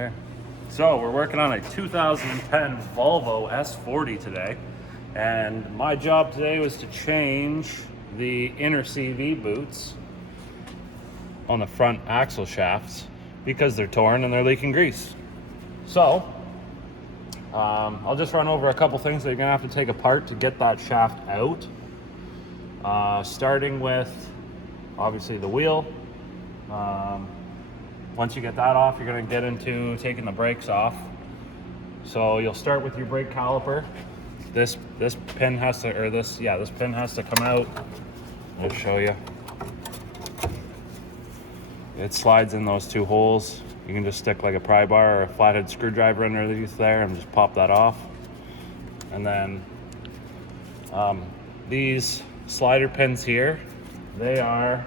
Okay, so we're working on a 2010 Volvo S40 today, and my job today was to change the inner CV boots on the front axle shafts because they're torn and they're leaking grease. So I'll just run over a couple things that you're gonna have to take apart to get that shaft out. Starting with obviously the wheel. Once you get that off, you're going to get into taking the brakes off. So you'll start with your brake caliper. This pin has to, this pin has to come out. I'll show you. It slides in those two holes. You can just stick like a pry bar or a flathead screwdriver underneath there and just pop that off. And then these slider pins here, they are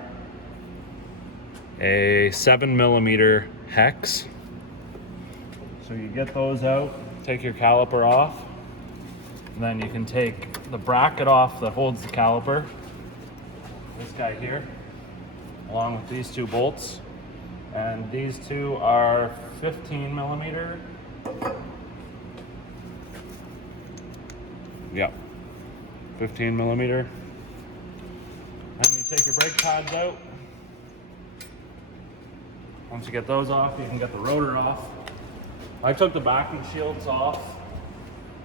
a 7mm hex. So you get those out, take your caliper off, and then you can take the bracket off that holds the caliper, this guy here, along with these two bolts. And these two are 15mm. Yeah, 15mm. And you take your brake pads out. Once you get those off, you can get the rotor off. I took the backing shields off.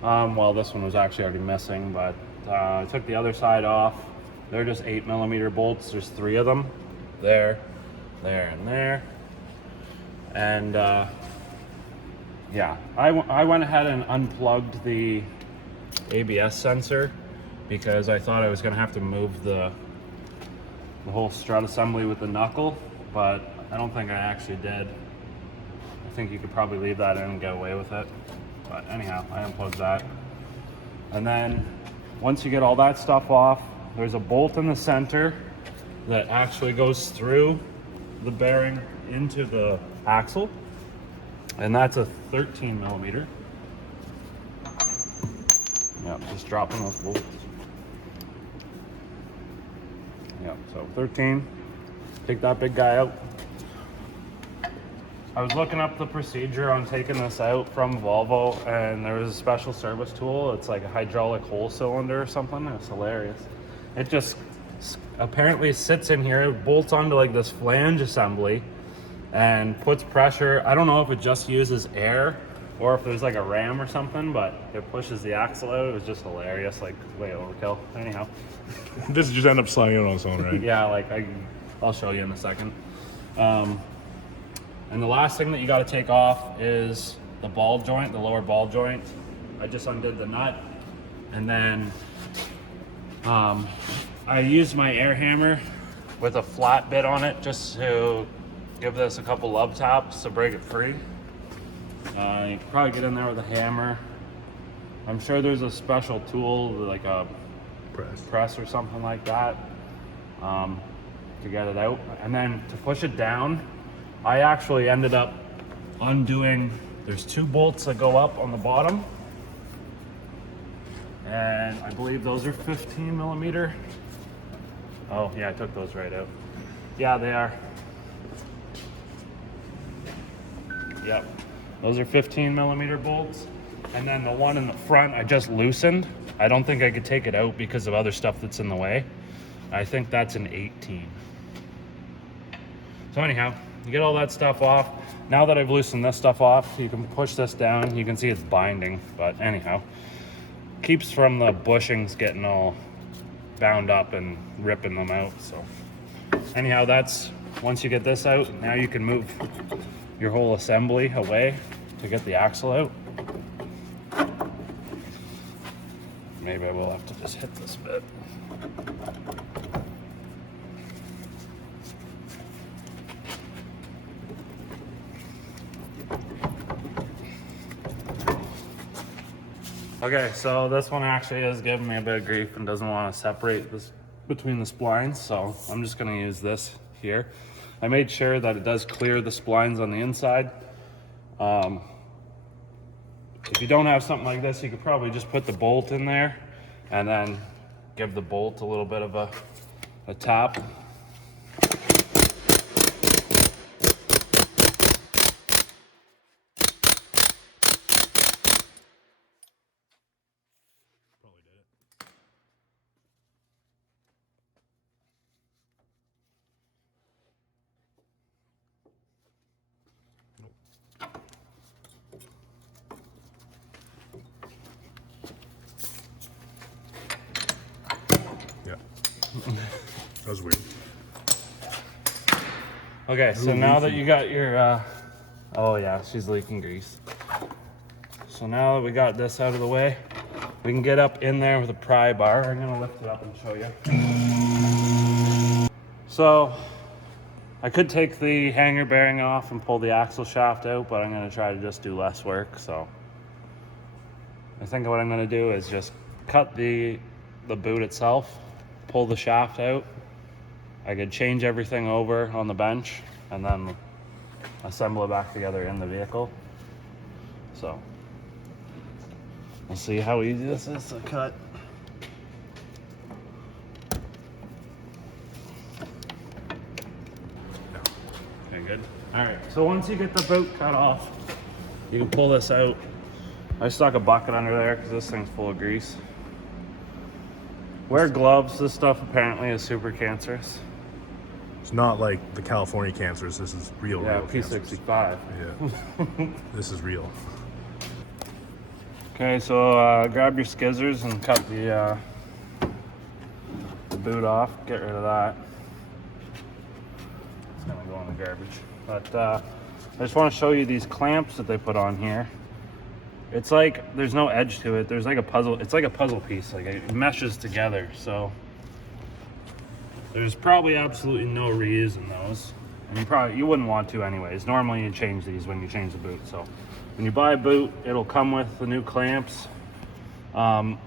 Well, this one was actually already missing, but I took the other side off. They're just 8mm bolts. There's 3 of them. There, there, and there. And yeah, I went ahead and unplugged the ABS sensor because I thought I was gonna have to move the whole strut assembly with the knuckle, but I don't think I actually did. I think you could probably leave that in and get away with it. But anyhow, I unplugged that. And then once you get all that stuff off, there's a bolt in the center that actually goes through the bearing into the axle. And that's a 13mm. Yeah, just dropping those bolts. Yeah, so 13. Take that big guy out. I was looking up the procedure on taking this out from Volvo, and there was a special service tool. It's like a hydraulic hole cylinder or something. It's hilarious. It just apparently sits in here, bolts onto like this flange assembly and puts pressure. I don't know if it just uses air or if there's like a ram or something, but it pushes the axle out. It was just hilarious, like way overkill. Anyhow. This just end up sliding on its own, right? Yeah, like I'll show you in a second. And the last thing that you got to take off is the ball joint, the lower ball joint. I just undid the nut, and then I used my air hammer with a flat bit on it just to give this a couple love taps to break it free. You can probably get in there with a hammer. I'm sure there's a special tool like a press or something like that to get it out. And then to push it down, I actually ended up undoing, there's 2 bolts that go up on the bottom, and I believe those are 15mm. Oh yeah, I took those right out. Yeah, they are. Yep, those are 15mm bolts. And then the one in the front I just loosened. I don't think I could take it out because of other stuff that's in the way. I think that's an 18. So anyhow, you get all that stuff off. Now that I've loosened this stuff off, you can push this down. You can see it's binding, but anyhow, keeps from the bushings getting all bound up and ripping them out. So anyhow, that's, once you get this out, now you can move your whole assembly away to get the axle out. Maybe I will have to just hit this bit. Okay, so this one actually is giving me a bit of grief and doesn't want to separate this between the splines, so I'm just going to use this here. I made sure that it does clear the splines on the inside. If you don't have something like this, you could probably just put the bolt in there and then give the bolt a little bit of a tap. That was weird. Okay, so now that you got your, oh yeah, she's leaking grease. So now that we got this out of the way, we can get up in there with a pry bar. I'm gonna lift it up and show you. So I could take the hanger bearing off and pull the axle shaft out, but I'm gonna try to just do less work. So I think what I'm gonna do is just cut the boot itself, pull the shaft out. I could change everything over on the bench and then assemble it back together in the vehicle. So we'll see how easy this is to cut. Okay, good. All right, so once you get the boot cut off, you can pull this out. I stuck a bucket under there because this thing's full of grease. Wear gloves. This stuff apparently is super cancerous. It's not like the California cancers. This is real cancers. P65. Yeah. This is real. Okay, so grab your skizzers and cut the boot off. Get rid of that. It's gonna go in the garbage. But I just want to show you these clamps that they put on here. It's like there's no edge to it. There's like a puzzle. It's like a puzzle piece. Like it meshes together. So there's probably absolutely no reuse in those. And you wouldn't want to anyways. Normally you change these when you change the boot. So when you buy a boot, it'll come with the new clamps. I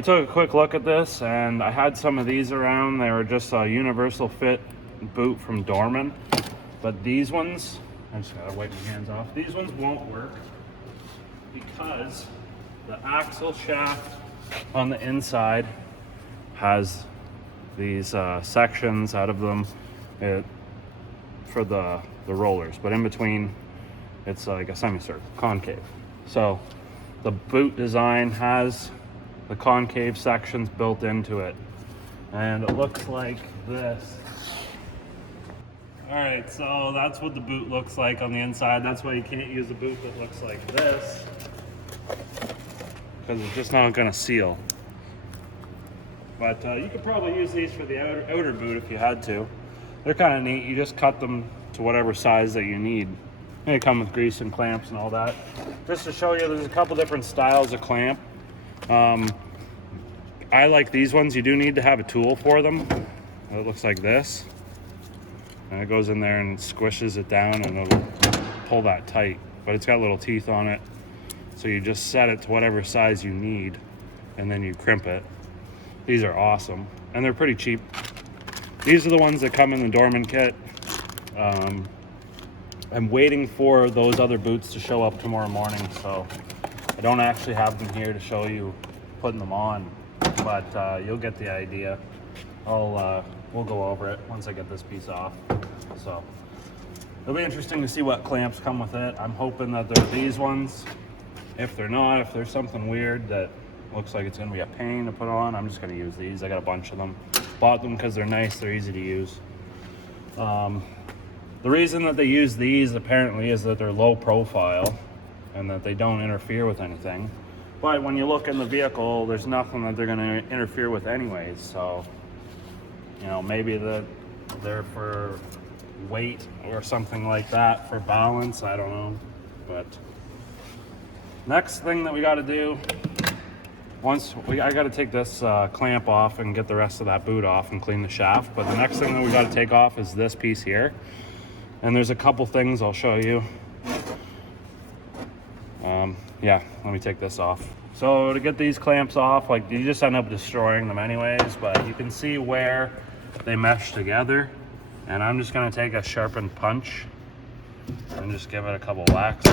took a quick look at this and I had some of these around. They were just a universal fit boot from Dorman. But these ones, I just gotta wipe my hands off. These ones won't work because the axle shaft on the inside has these sections out of them for the rollers, but in between it's like a semicircle, concave. So the boot design has the concave sections built into it, and it looks like this. All right, so that's what the boot looks like on the inside. That's why you can't use a boot that looks like this, because it's just not gonna seal. But you could probably use these for the outer boot if you had to. They're kind of neat. You just cut them to whatever size that you need. They come with grease and clamps and all that. Just to show you, there's a couple different styles of clamp. I like these ones. You do need to have a tool for them. It looks like this. And it goes in there and squishes it down and it'll pull that tight. But it's got little teeth on it. So you just set it to whatever size you need and then you crimp it. These are awesome, and they're pretty cheap. These are the ones that come in the Dorman kit. I'm waiting for those other boots to show up tomorrow morning, so I don't actually have them here to show you putting them on, but you'll get the idea. We'll go over it once I get this piece off. So it'll be interesting to see what clamps come with it. I'm hoping that they're these ones. If they're not, if there's something weird that looks like it's gonna be a pain to put on, I'm just gonna use these. I got a bunch of them. Bought them because they're nice, they're easy to use. The reason that they use these apparently is that they're low profile and that they don't interfere with anything. But when you look in the vehicle, there's nothing that they're gonna interfere with anyways. So, you know, maybe they're for weight or something like that, for balance, I don't know. But next thing that we gotta do, I got to take this clamp off and get the rest of that boot off and clean the shaft. But the next thing that we got to take off is this piece here. And there's a couple things I'll show you. Yeah, let me take this off. So to get these clamps off, like you just end up destroying them anyways, but you can see where they mesh together. And I'm just going to take a sharpened punch and just give it a couple whacks.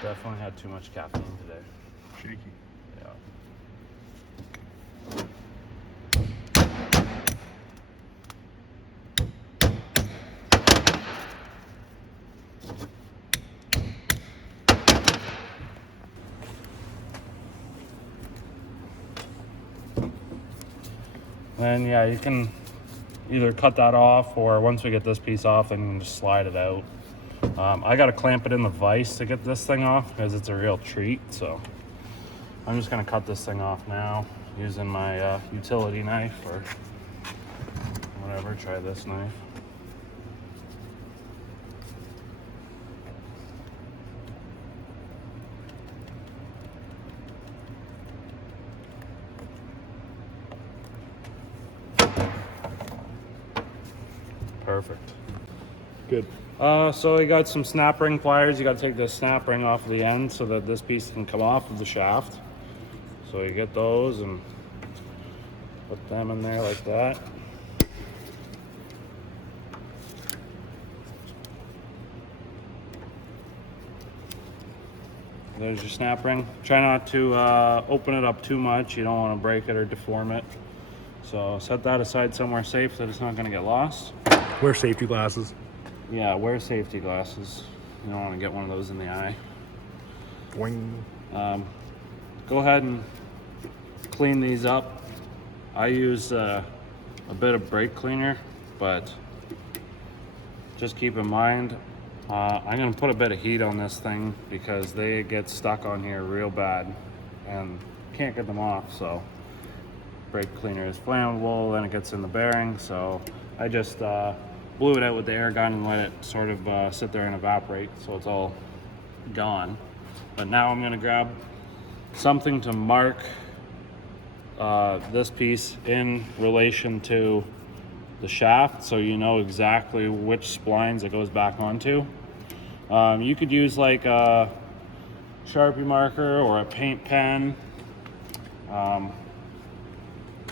Definitely had too much caffeine today. Shaky. Yeah. Then yeah, you can either cut that off, or once we get this piece off, then you can just slide it out. I got to clamp it in the vise to get this thing off because it's a real treat. So I'm just going to cut this thing off now using my utility knife or whatever. Try this knife. Perfect. Good. So you got some snap ring pliers. You got to take this snap ring off of the end so that this piece can come off of the shaft. So you get those and put them in there like that. There's your snap ring. Try not to open it up too much. You don't want to break it or deform it. So set that aside somewhere safe that it's not going to get lost. Wear safety glasses. Yeah, wear safety glasses. You don't want to get one of those in the eye. Boing. Go ahead and clean these up. I use a bit of brake cleaner, but just keep in mind, I'm going to put a bit of heat on this thing because they get stuck on here real bad and can't get them off. So brake cleaner is flammable, then it gets in the bearing. So I just blew it out with the air gun and let it sort of sit there and evaporate so it's all gone. But now I'm going to grab something to mark this piece in relation to the shaft so you know exactly which splines it goes back onto. You could use like a Sharpie marker or a paint pen.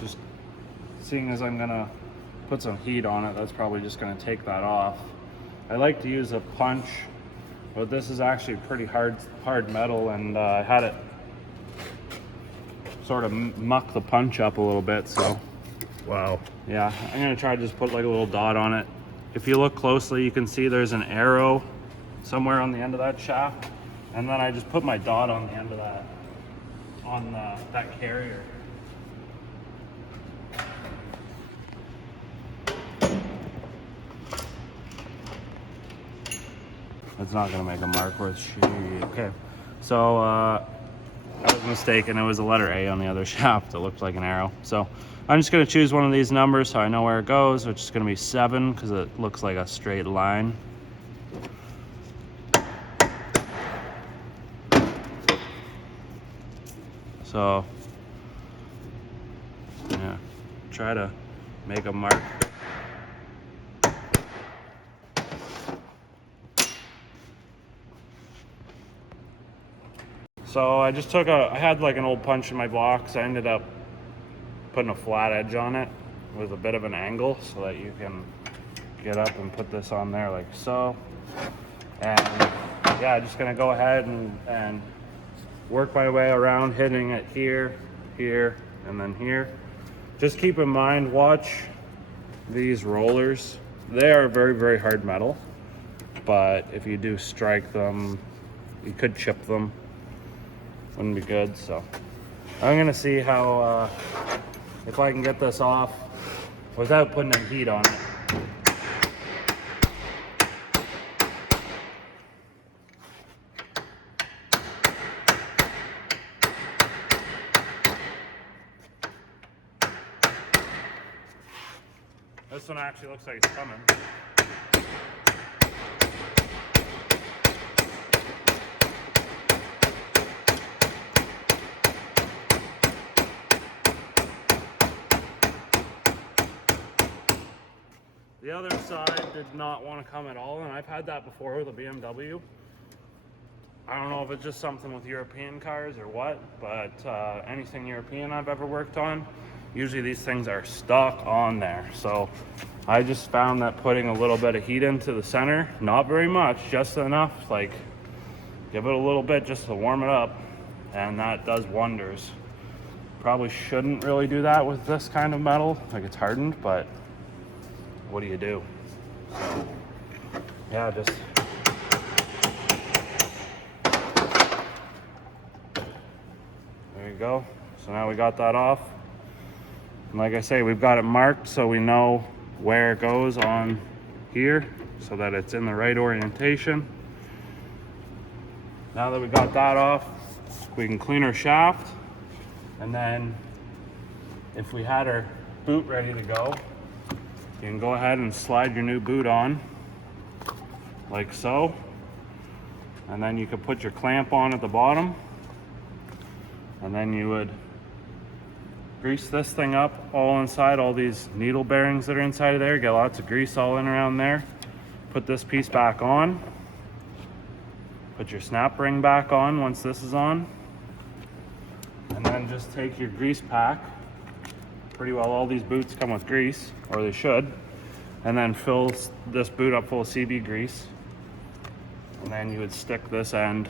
Just seeing as I'm gonna put some heat on it, that's probably just gonna take that off. I like to use a punch, but this is actually pretty hard metal, and I had it sort of muck the punch up a little bit. So wow. Yeah, I'm gonna try to just put like a little dot on it. If you look closely, you can see there's an arrow somewhere on the end of that shaft, and then I just put my dot on the end of that, on that carrier. It's not gonna make a mark worth shit. Okay, so I was mistaken. It was a letter A on the other shaft. It looked like an arrow. So I'm just gonna choose one of these numbers so I know where it goes, which is gonna be 7 because it looks like a straight line. So yeah, try to make a mark. So I just took I had like an old punch in my box. I ended up putting a flat edge on it with a bit of an angle so that you can get up and put this on there like so. And yeah, just gonna go ahead and work my way around, hitting it here, here, and then here. Just keep in mind, watch these rollers. They are very, very hard metal, but if you do strike them, you could chip them. Wouldn't be good. So I'm gonna see how if I can get this off without putting any heat on it. This one actually looks like it's coming. The other side did not want to come at all, and I've had that before with a BMW. I don't know if it's just something with European cars or what, but anything European I've ever worked on, usually these things are stuck on there. So I just found that putting a little bit of heat into the center, not very much, just enough, like give it a little bit just to warm it up, and that does wonders. Probably shouldn't really do that with this kind of metal, like it's hardened, but what do you do? So, yeah, just there you go. So now we got that off. And like I say, we've got it marked so we know where it goes on here so that it's in the right orientation. Now that we got that off, we can clean our shaft, and then if we had our boot ready to go, you can go ahead and slide your new boot on like so, and then you could put your clamp on at the bottom, and then you would grease this thing up all inside, all these needle bearings that are inside of there, get lots of grease all in around there. Put this piece back on, put your snap ring back on once this is on, and then just take your grease pack. Pretty well all these boots come with grease, or they should, and then fill this boot up full of CB grease, and then you would stick this end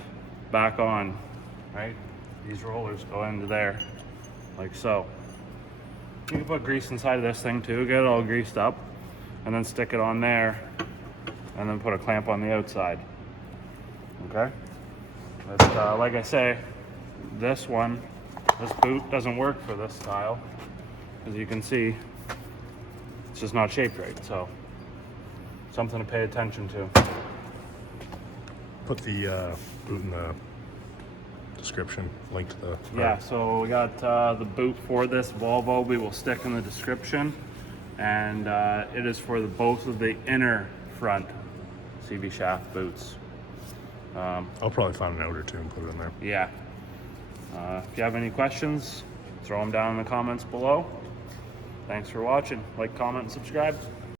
back on, right? These rollers go into there, like so. You can put grease inside of this thing too, get it all greased up, and then stick it on there, and then put a clamp on the outside, okay? But like I say, this boot doesn't work for this style. As you can see, it's just not shaped right, so something to pay attention to. Put the boot in the description, link to the... Yeah, so we got the boot for this Volvo we will stick in the description, and it is for both of the inner front CV shaft boots. I'll probably find an outer too and put it in there. Yeah. If you have any questions, throw them down in the comments below. Thanks for watching. Like, comment, and subscribe.